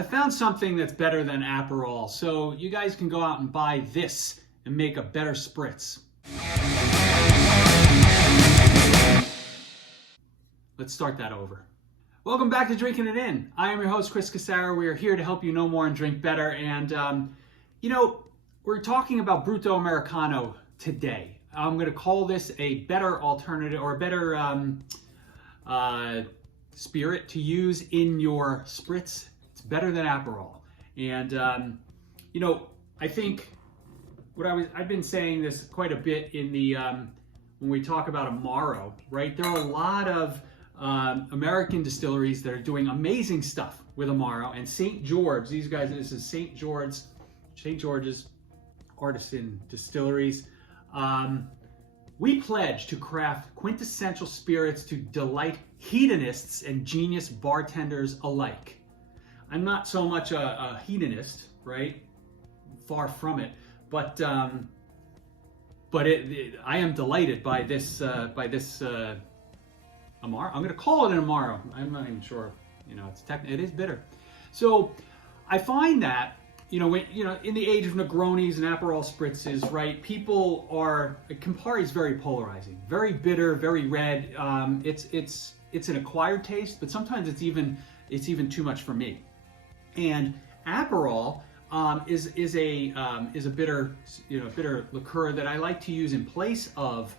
I found something that's better than Aperol, so you guys can go out and buy this and make a better spritz. Let's start that over. Welcome back to Drinking It In. I am your host, Chris Casara. We are here to help you know more and drink better. And, we're talking about Bruto Americano today. I'm going to call this a better alternative or a better spirit to use in your spritz. It's better than Aperol. And, I think I've been saying this quite a bit in the, when we talk about Amaro, right? There are a lot of American distilleries that are doing amazing stuff with Amaro, and St. George, these guys, this is St. George's Artisan Distilleries. We pledge to craft quintessential spirits to delight hedonists and genius bartenders alike. I'm not so much a hedonist, right? Far from it, but I am delighted by this Amaro. I'm going to call it an Amaro. I'm not even sure. It is bitter. So I find that in the age of Negronis and Aperol spritzes, right? Campari is very polarizing, very bitter, very red. It's an acquired taste, but sometimes it's even too much for me. And Aperol is a bitter liqueur that I like to use in place of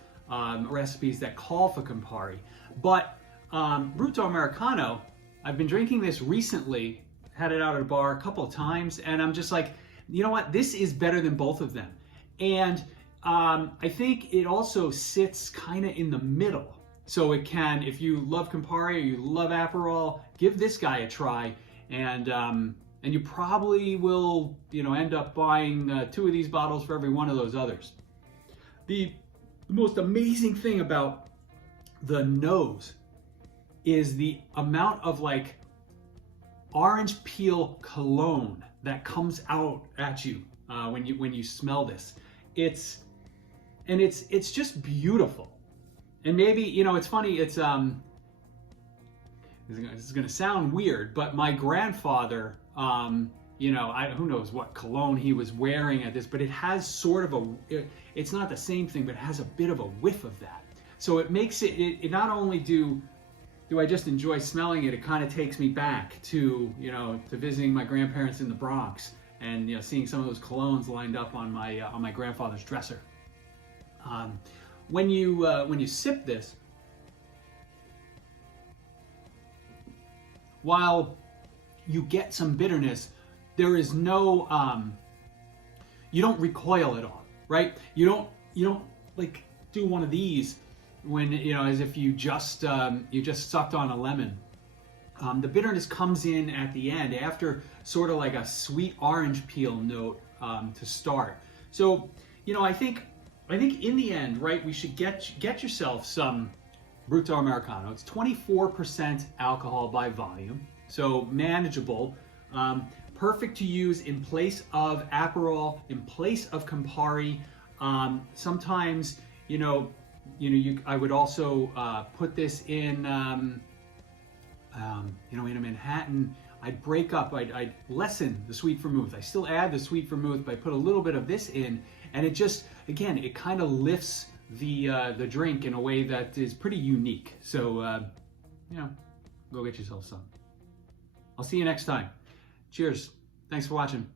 recipes that call for Campari. But Bruto Americano, I've been drinking this recently, had it out at a bar a couple of times, and I'm just like, you know what? This is better than both of them. And I think it also sits kind of in the middle. So it can, if you love Campari or you love Aperol, give this guy a try, and you probably will, end up buying 2 of these bottles for every one of those others. The most amazing thing about the nose is the amount of orange peel cologne that comes out at you when you smell this. It's just beautiful. And maybe, it's funny, this is going to sound weird, but my grandfather, who knows what cologne he was wearing at this, but it has sort of it's not the same thing, but it has a bit of a whiff of that. So it makes it not only do I just enjoy smelling it, it kind of takes me back to, to visiting my grandparents in the Bronx and, seeing some of those colognes lined up on my grandfather's dresser. When you sip this, while you get some bitterness, there is no, you don't recoil at all, right? You don't do one of these when, as if you just sucked on a lemon. The bitterness comes in at the end after sort of like a sweet orange peel note to start. So, I think in the end, right, we should get yourself some Bruto Americano. It's 24% alcohol by volume, so manageable. Perfect to use in place of Aperol, in place of Campari. Sometimes, I would also put this in, in a Manhattan. I'd lessen the sweet vermouth. I still add the sweet vermouth, but I put a little bit of this in, and it just, again, it kind of lifts the drink in a way that is pretty unique. So, go get yourself some. I'll see you next time. Cheers. Thanks for watching.